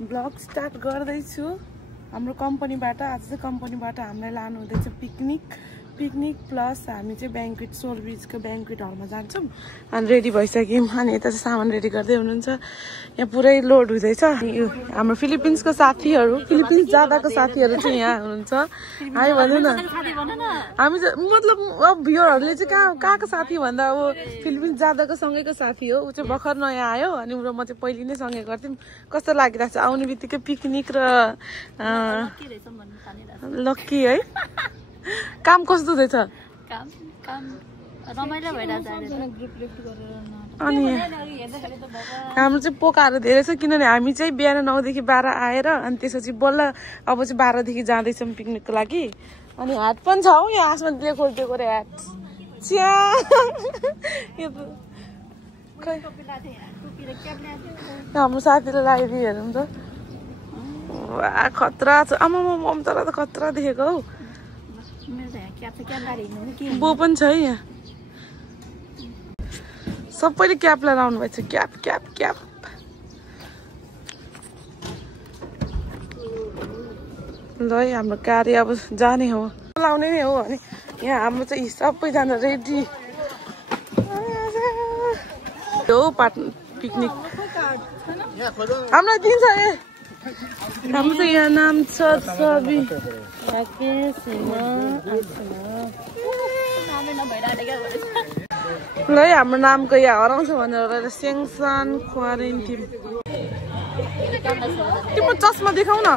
Blog start गर्दैछु हाम्रो कम्पनीबाट। आज चाहिँ कम्पनीबाट हामीलाई लानु हुँदैछ पिकनिक प्लस हामी चाहिँ ब्याङ्क्वेट सोल ब्रिजको ब्याङ्क्वेट हलमा जान्छौँ। अनि रेडी भइसक्यौँ। अनि यता चाहिँ सामान रेडी गर्दै हुनुहुन्छ। यहाँ पुरै लोड हुँदैछ। हाम्रो फिलिपिन्सको साथीहरू, फिलिपिन्स जाँदाको साथीहरू चाहिँ यहाँ हुनुहुन्छ। हामी भन्नु न, हामी चाहिँ मतलब अब भ्युअरहरूले चाहिँ कहाँको साथी भन्दा अब फिलिपिन्स जाँदाको सँगैको साथी हो। ऊ चाहिँ भर्खर नयाँ आयो अनि ऊ र म चाहिँ पहिले नै सँगै गर्थ्यौँ। कस्तो लागिरहेको छ आउने बित्तिकै पिकनिक र लक्की है। काम कस्तो हुँदैछ? अनि हाम्रो चाहिँ पोकाहरू धेरै छ किनभने हामी चाहिँ बिहान 9 देखि 12 आएर अनि त्यसपछि बल्ल अब चाहिँ 12 देखि जाँदैछौँ पिकनिकको लागि। अनि हाट पनि छ हौ यो आसमा दिले खोलिदिएको रे हाट चिया। हाम्रो साथीले लगाइदियो हेरौँ त। वा खतरा छ आमा ममतालाई त खतरा देखेको हौ। बो पनि छ है यहाँ। सबैले क्याप लगाउनु भएको छ। क्याप ल है हाम्रो कार्य अब जाने हो लाउने नै हो। अनि यहाँ हाम्रो चाहिँ सबैजना रेडी हो पिकनिक हामीलाई दिन्छ। हाम्रो चाहिँ यहाँ नाम छ सबी ल है हाम्रो नामको यहाँ हराउँछ भनेर सेङसान क्वारेन्टिन। तिम्रो चस्मा देखाउ न।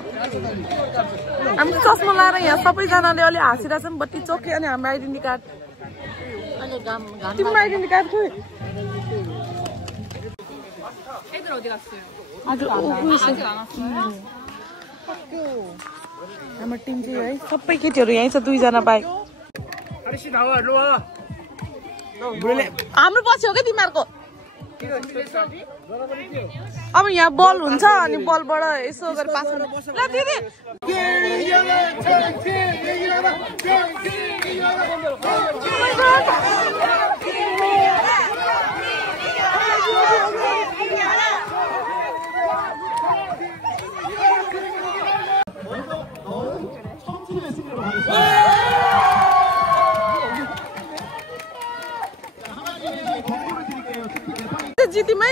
हाम्रो चस्मा लाएर यहाँ सबैजनाले अलि हाँसिरहेछन् बत्ती चोके। अनि हाम्रो आइडेन्टी कार्ड, तिम्रो आइडेन्टी कार्ड खोइ। हाम्रो टिम चाहिँ है सबै केटीहरू यहीँ छ 2 जना बाइक। हाम्रो पछि हो क्या तिमीहरूको। अब यहाँ बल हुन्छ अनि बलबाट यसो गरेर पास गर्नु। ल दिदी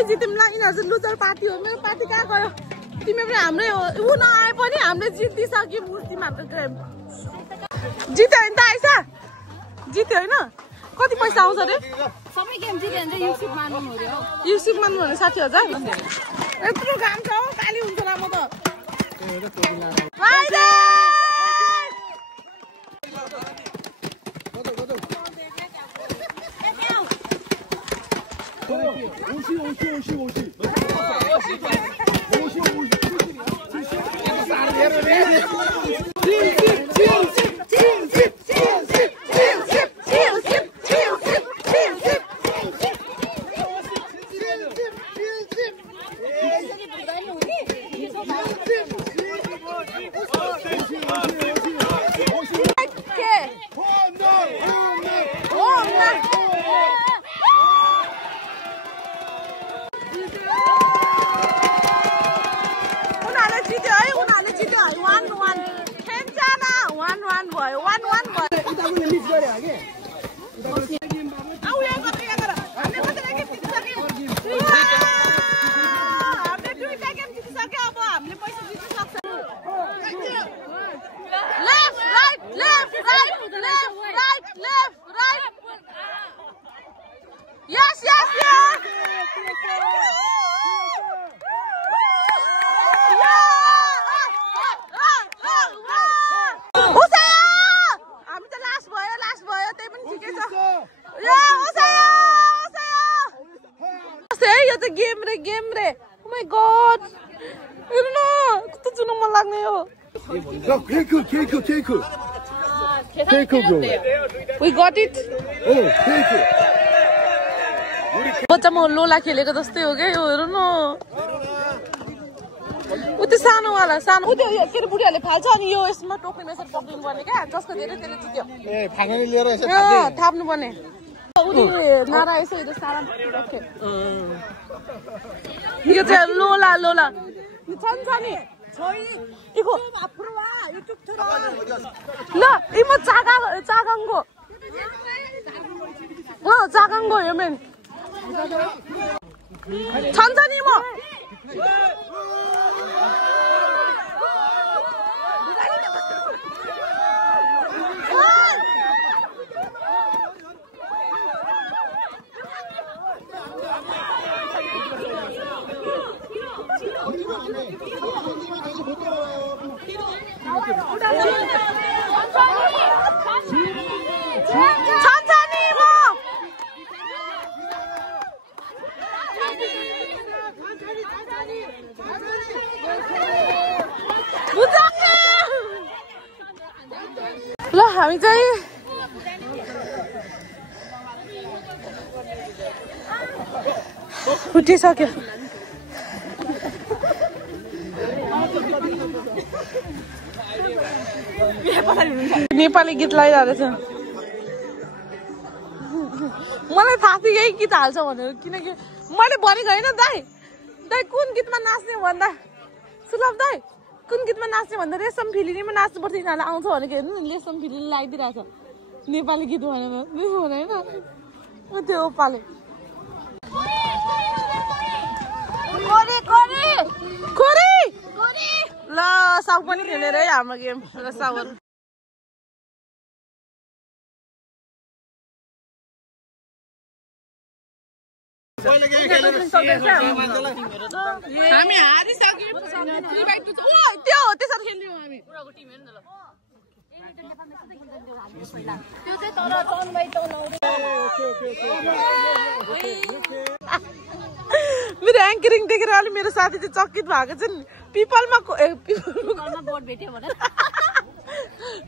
जितिम ला। यिनीहरू चाहिँ लुजर पार्टी हो। मेरो पार्टी कहाँ गयो? तिमी पनि हाम्रै हो। ऊ नआए पनि हामीले जितिसक्यो मूर्तिमा। जित्यो होइन त आइस? जित्यो होइन? कति पैसा आउँछ अरे? सबै गेम जित्यो भने चाहिँ युसिप मान्नु हो। युसिप मान्नु भने 60,000। यत्रो काम छ हौ काली हुन्छ र म त। गेम रे। ओ माय गॉड हेर्नु न कस्तो जुन मन लाग्ने हो। Keiko bro. We got it. Oh, Keiko. बच्चा म लोला खेलेको जस्तै हो के यो हेर्नु न। उति सानोवाला सानो उति के रे बुढीहरुले फाल्छ अनि यो यसमा टोक्ने मेसेज पक्दिनु पर्ने क्या जसको धेरै धेरै जित्यो। ए फागनी लिएर यसो थाप्नु पर्ने। उति नारा यसो यो सारा राख्यो। यो चाहिँ लोला 천천히. 이거 앞으로 와. 이쪽 들어. 나 이모 작은 거. 작은 거 이러면 천천히 이모. 천천히 이모. 무장해. ल हामी चाहिँ उठिसक्यो। नेपाली गीत लगाइरहेको छ। मलाई थाहा थियो यही गीत हाल्छ भनेर, किनकि मैले भनेको होइन दाइ कुन गीतमा नाच्ने भन्दा सुलभ दाइ कुन गीतमा नाच्ने भन्दा रेशम फिलिनीमा नाच्नुपर्छ, यिनीहरूलाई आउँछ भनेको हेर्नु नि, रेशम फिलिनी लगाइदिरहेको छ नेपाली गीत भनेर होइन त्यो पाले ल साउ पनि खेलेर है हाम्रो गेम र साउन हामी हारिसक्यौँ। त्यो हो त्यसरी खेल्यौँ हामी। मेरो एङ्करिङ देखेर अलि मेरो साथी चाहिँ चकित भएको छ नि। पिपलमा बोट भेट्यो भने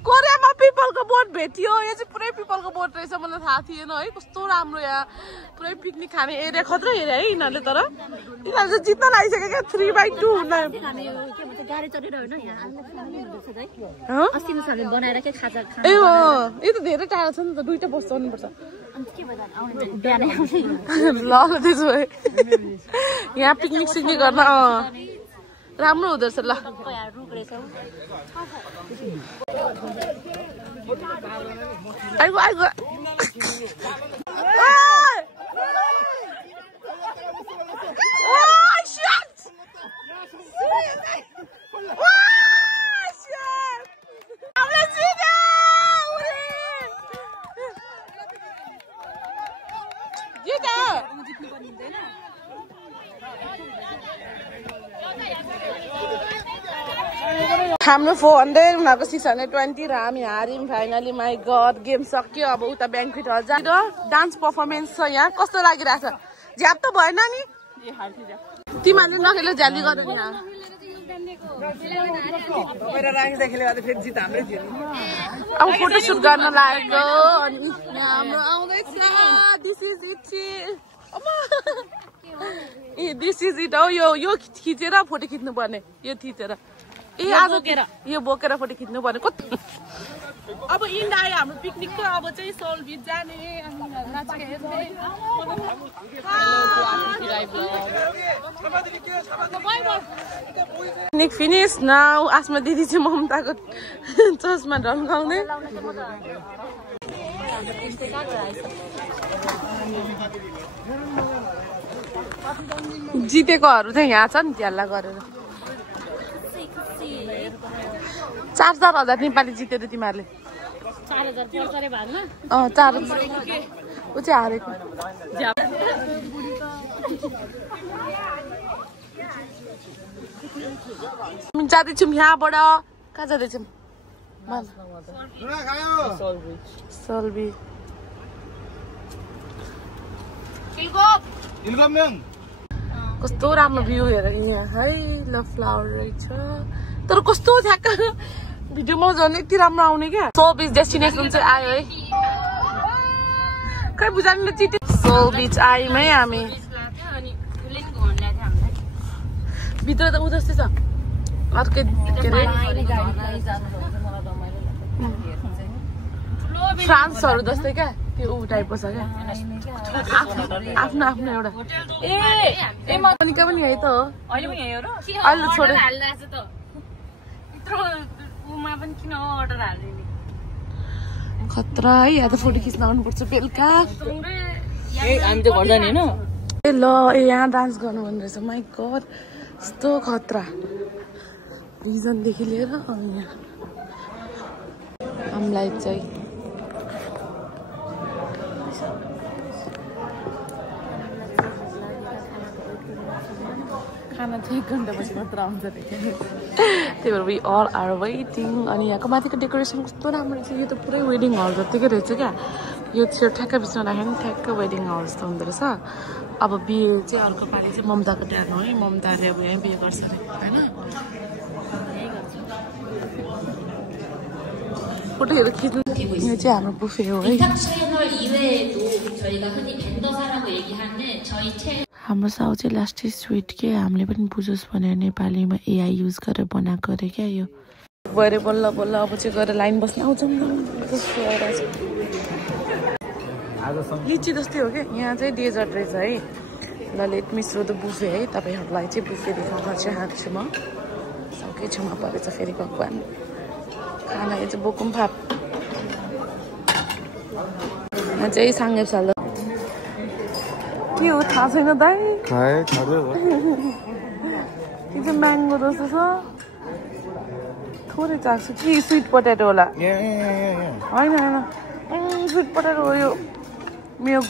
कोरियामा पिपलको बोट भेटियो। यो चाहिँ पुरै पिपलको बोट रहेछ, मलाई थाहा थिएन है। कस्तो राम्रो यहाँ पुरै पिकनिक खाने एरिया खतरा एरिया है यिनीहरूले। तर यिनीहरू चाहिँ जित्न लागिसक्यो क्या 3/2 ए हो। यो त धेरै टाढा छ नि त, 2टा बस चढ्नुपर्छ। ल त्यसो भए यहाँ पिकनिक सिकनिक गर्न राम्रो हुँदो रहेछ। ल आइगो हाम्रो 400 उनीहरूको 620 र हामी हार्यौँ फाइनली। माई गड गेम सक्यो। अब उता ब्याङ्क्वेट हल जा डान्स पर्फर्मेन्स छ यहाँ। कस्तो लागिरहेछ? झ्याप त भएन नि तिमीहरूले नखेल झ्याली गर नि। अब फोटोसुट गर्न लागेको अनि हाम्रो आउँदैछ। दिस इज इट हो। यो खिचेर फोटो खिच्नु पर्ने। यो खिचेर आज यो बोकेर फोटो खिच्नु पर्ने। अब इन्ड आयो हाम्रो पिकनिकको। अब चाहिँ सोल बिच जाने पिकनिक फिनिस नाउ। आसमा दिदी चाहिँ ममताको चस्मा ढल्काउने। जितेकोहरू चाहिँ यहाँ छ नि झ्याल्ला गरेर। 4,000 नेपाली जितेर तिमीहरूले। 4,000 ऊ चाहिँ हारेको। जाँदैछौँ यहाँबाट। कहाँ जाँदैछौँ? सोलबी। कस्तो राम्रो भ्यू हेर यहाँ है। ल फ्लावर रहेछ तर कस्तो ठ्याक्क भिडियोमा झन् यति राम्रो आउने क्या। सोल बिच डेस्टिनेसन चाहिँ आयो है। खै बुझानीले चिटे। सोल बिच आयौँ है हामी। भित्र त उ जस्तै छ अर्कै के अरे फ्रान्सहरू जस्तै क्या। त्यो ऊ टाइपको छ क्या आफ्नो आफ्नो एउटा ए मनिका पनि यही त हो अहिले पनि यही हो र अहिले छोडे हाल्दैछ त यत्रो उमा पनि किन अर्डर हाल्दिने खतरा है या त फोटो खिच्न आउनुपर्छ बेलुका हामी त घर जाने होइन ए ल ए यहाँ डान्स गर्नु भन्ने रहेछ माइ गड यस्तो खतरा रिजनदेखि लिएर अनि यहाँ हामीलाई चाहिँ खाना चाहिँ 1 घन्टापछि मात्र आउँछ त्यही भएर वी अल आर वेटिङ अनि यहाँको माथिको डेकोरेसन कस्तो राम्रो रहेछ यो त पुरै वेडिङ हल जत्तिकै रहेछ क्या यो चाहिँ ठ्याक्क बिचमा राख्यो भने ठ्याक्क वेडिङ हल जस्तो हुँदो रहेछ अब बिहे चाहिँ अर्को पालि चाहिँ ममताको ड्याड हो है ममताले अब यहीँ बिहे गर्छ अरे होइन फोटोहरू खिच्नु यो चाहिँ हाम्रो बुफे हो है हाम्रो साउ चाहिँ लास्ट स्विट के हामीले पनि बुझोस् भनेर नेपालीमा एआई युज गरेर बनाएको अरे क्या यो भएर बल्ल बल्ल अब चाहिँ गएर लाइन बस्न आउँछौँ लिची जस्तै हो क्या यहाँ चाहिँ डेजर्ट रहेछ है ल let me show the buffet है तपाईँहरूलाई चाहिँ बुफे देखाउन चाहिँ आएको म सबकै छेउमा परेछ फेरि भगवान् खाना यो चाहिँ बोकुम फाप यहाँ चाहिँ साङ्गे साल के हो थाहा छैन दाइ खाए खाँदै हो यो चाहिँ म्याङ्गो जस्तो छ थोरै चाख्छु कि स्विट पोटेटो होला होइन होइन स्विट पोटेटो हो यो मेरो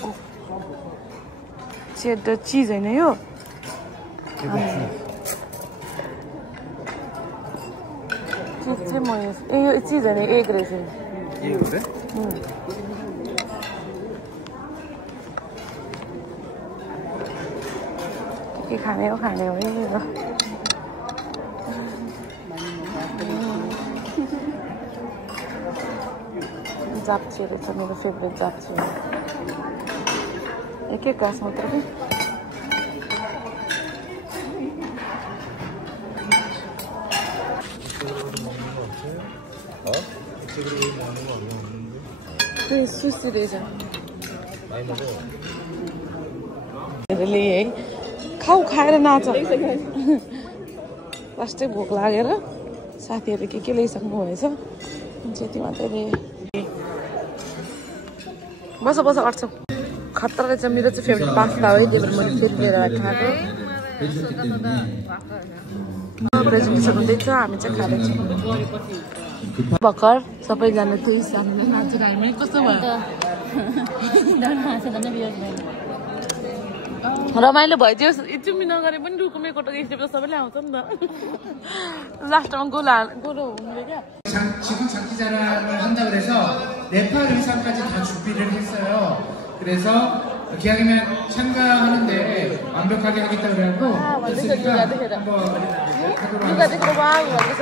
चेडर चिज होइन यो चिज चाहिँ म यो चिज होइन एग रहेछ के खाने हो है जाप्ची रहेछ मेरो फेभरेट जाप्ची एक गाँस मात्र कि सुस्ती रहेछ है खाऊ खाएर नाच लास्टै भोक लागेर साथीहरू के ल्याइसक्नु भएछ त्यति मात्रै बस बस अट्छौँ खतरा रहेछ मेरो चाहिँ फेभरेट पास्ता हो है त्यही भएर मैले फेरि लिएर खाएको प्रेजेन्टेसन हुँदैछ हामी चाहिँ खाँदैछौँ भर्खर सबैजना त्यही सानोलाई नाचेर हामी कस्तो भयो रमाइलो भइदियो चुम्मी नगरे पनि रुकुमे कोटो स्टेप त सबैले आउँछ नि त लास्टमा गोलो हुने क्या 지금 장기자랑을 한다고 해서 네팔 의상까지 다 준비를 했어요. 그래서 기왕이면 참가하는데 완벽하게 하겠다고 그래갖고 됐으니까 한번 하도록 하겠습니다.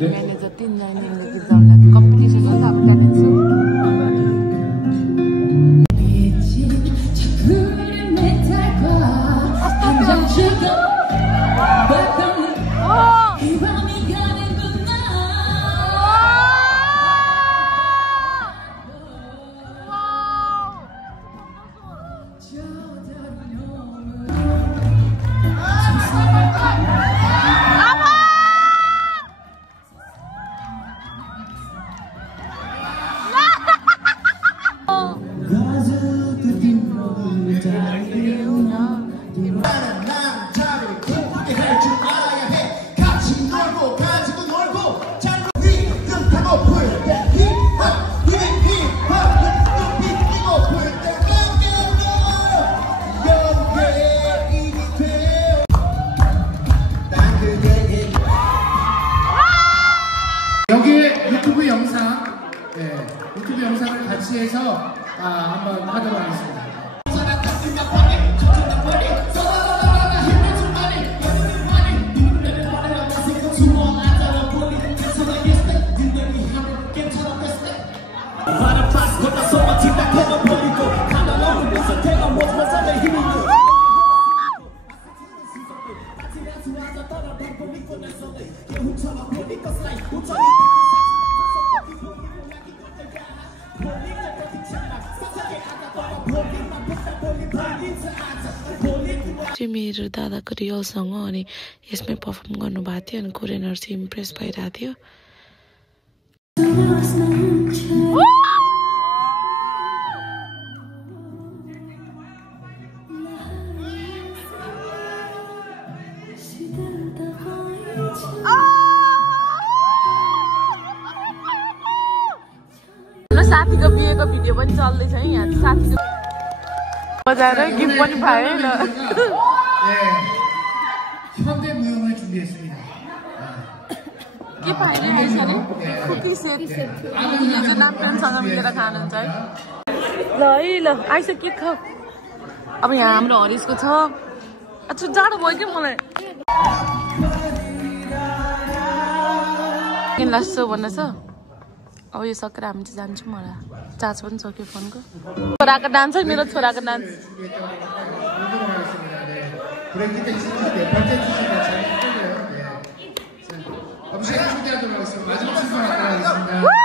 म्यानेजर 3 लाइनले गीत गाउन कम्पिटिसन हो अब जानिन्छ चाहिँ मेरो दादाको रियलसँग अनि यसमै पर्फर्म गर्नुभएको थियो अनि कोरियनहरु चाहिँ इम्प्रेस भइरहेको थियो साथीको बिहेको भिडियो पनि चल्दैछ है यहाँ साथीको बजाएर गिफ्ट पनि पाए ल 현대 무용을 준비했습니다. के पाइने रहेछ अरे कुकी सेट यो चाहिँ नाप्किनसँग मिलेर खानुहुन्छ है ल है ल आइसक्यो खाऊ अब यहाँ हाम्रो हरिसको छ अच्छा जाडो भयो कि मलाई किन लास्छ भन्दैछ अब यो सकेर हामी चाहिँ जान्छौँ होला चार्ज पनि सक्यो फोनको छोराको डान्स है मेरो छोराको डान्स 그랬기 때문에 네 번째 주제가 잘 풀려요. 네. 음식을 초대하도록 하겠습니다. 마지막 순서 나가겠습니다.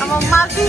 I'm on Marty.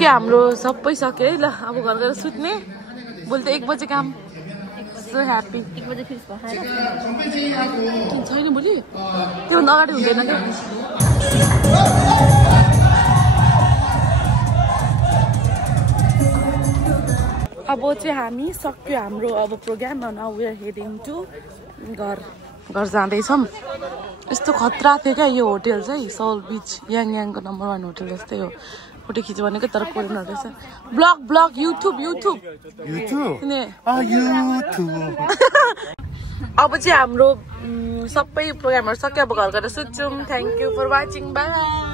के हाम्रो सबै सक्यो है ल अब घर गएर सुत्ने भोलि त 1 बजे काम सो ह्यापी 1 बजे फिस खाएर छैन भोलि त्यो अगाडि हुँदैन क्या अब चाहिँ हामी सक्यो हाम्रो अब program now we are heading to घर जाँदैछौँ यस्तो खतरा थियो क्या यो होटल चाहिँ सोल बीच याङको नम्बर 1 होटल जस्तै हो फोटो खिच्यो भनेको तर कोरियन रहेछ ब्लग युट्युब अब चाहिँ हाम्रो सबै प्रोग्रामहरु सक्यो अब घर गएर सुत्छौँ thank you for watching by